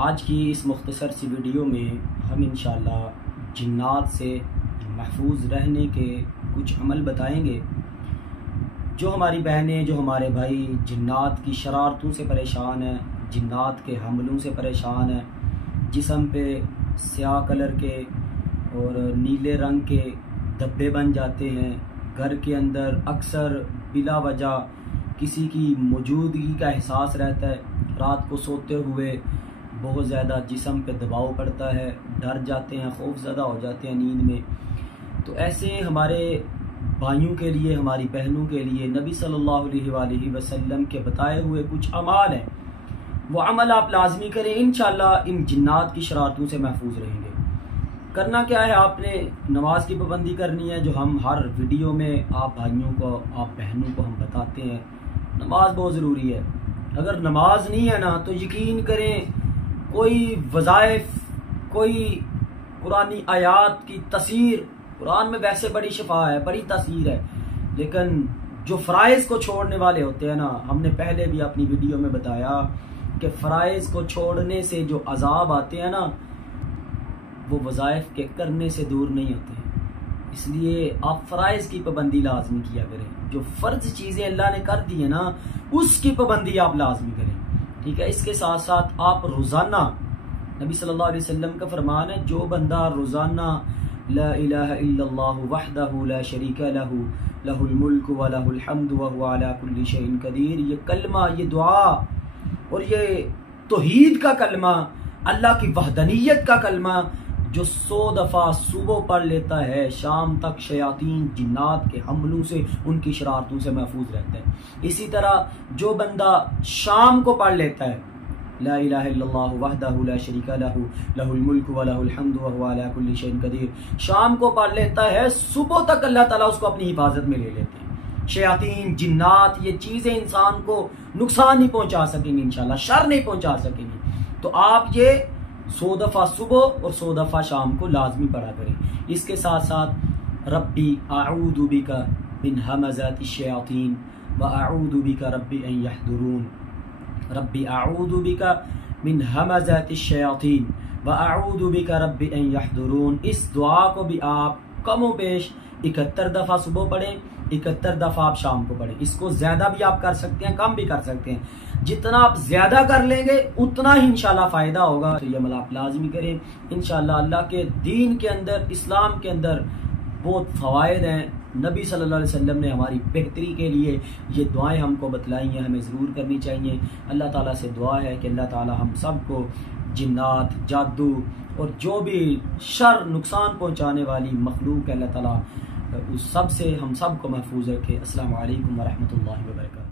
آج کی اس مختصر سی ویڈیو میں ہم انشاءاللہ جنات سے محفوظ رہنے کے کچھ عمل بتائیں گے۔ جو ہماری بہنیں، جو ہمارے بھائی جنات کی شرارتوں سے پریشان ہیں، جنات کے حملوں سے پریشان ہیں، جسم پہ سیاہ کلر کے اور نیلے رنگ کے دھبے بن جاتے ہیں، گھر کے اندر اکثر بلا وجہ کسی کی موجودگی کا احساس رہتا ہے، رات کو سوتے ہوئے بہت زیادہ جسم پہ دباؤ پڑتا ہے، ڈر جاتے ہیں، خوف زدہ ہو جاتے ہیں نیند میں۔ تو ایسے ہمارے بھائیوں کے لیے، ہماری بہنوں کے لیے نبی صلی اللہ علیہ وآلہ وسلم کے بتائے ہوئے کچھ اعمال ہیں، وہ عمل آپ لازمی کریں، انشاءاللہ ان جنات کی شرارتوں سے محفوظ رہیں گے۔ کرنا کیا ہے، آپ نے نماز کی پابندی کرنی ہے، جو ہم ہر ویڈیو میں آپ بھائیوں کو، آپ بہنوں کو ہم بتاتے ہیں۔ نماز بہت ضروری ہے، اگر نماز نہیں ہے نا تو یقین کریں کوئی وظائف، کوئی قرآنی آیات کی تاثیر، قرآن میں ویسے بڑی شفا ہے، بڑی تاثیر ہے، لیکن جو فرائض کو چھوڑنے والے ہوتے ہیں نا، ہم نے پہلے بھی اپنی ویڈیو میں بتایا کہ فرائض کو چھوڑنے سے جو عذاب آتے ہیں نا، وہ وظائف کے کرنے سے دور نہیں ہوتے ہیں۔ اس لیے آپ فرائض کی پابندی لازمی کیا کریں، جو فرض چیزیں اللہ نے کر دی ہیں نا اس کی پابندی آپ لازمی کریں، ٹھیک ہے۔ اس کے ساتھ ساتھ آپ روزانہ، نبی صلی اللہ علیہ وسلم کا فرمان ہے، جو بندہ روزانہ لا الہ الا اللہ وحدہ لا شریک لہ لہ الملک ولہ الحمد وہو علی کل شیء قدیر، یہ کلمہ، یہ دعا اور یہ توحید کا کلمہ، اللہ کی وحدانیت کا کلمہ جو 100 دفعہ صبح پڑھ لیتا ہے، شام تک شیاطین جنات کے حملوں سے، ان کی شرارتوں سے محفوظ رہتا ہے۔ اسی طرح جو بندہ شام کو پڑھ لیتا ہے لا الہ الا اللہ وحدہ لا شریک لہ لہ الملک ولہ الحمد وہو علی کل شیء قدیر، شام کو پڑھ لیتا ہے، صبح تک اللہ تعالیٰ اس کو اپنی حفاظت میں لے لیتے ہیں۔ شیاطین جنات یہ چیزیں انسان کو نقصان نہیں پہنچا سکیں گی، انشاءاللہ شر نہیں پہنچا سکیں گی۔ تو آپ یہ 100 دفعہ صبح اور 100 دفعہ شام کو لازمی پڑھا کریں۔ اس کے ساتھ ساتھ ربی اعوذ بک من ہمزات الشیاطین واعوذ بک ربی ان یحضرون، ربی اعوذ بک من ہمزات الشیاطین واعوذ بک ربی ان یحضرون۔ اس دعا کو بھی آپ کم و بیش 71 دفعہ صبح پڑھیں، 71 دفعہ آپ شام کو پڑھیں۔ اس کو زیادہ بھی آپ کر سکتے ہیں، کم بھی کر سکتے ہیں، جتنا آپ زیادہ کر لیں گے اتنا ہی انشاءاللہ فائدہ ہوگا۔ تو یہ عمل آپ لازمی کریں انشاءاللہ۔ اللہ کے دین کے اندر، اسلام کے اندر بہت فوائد ہیں۔ نبی صلی اللہ علیہ وسلم نے ہماری بہتری کے لیے یہ دعائیں ہم کو بتلائی ہیں، ہمیں ضرور کرنی چاہیے۔ اللہ تعالیٰ سے دعا ہے کہ اللہ تعالیٰ ہم سب کو جنات، جادو اور جو بھی شر، نقصان پہنچانے والی مخلوق ہے، اللہ تعالیٰ اس سب سے ہم سب کو محفوظ رکھے۔ السلام علیکم ورحمۃ اللہ وبرکاتہ۔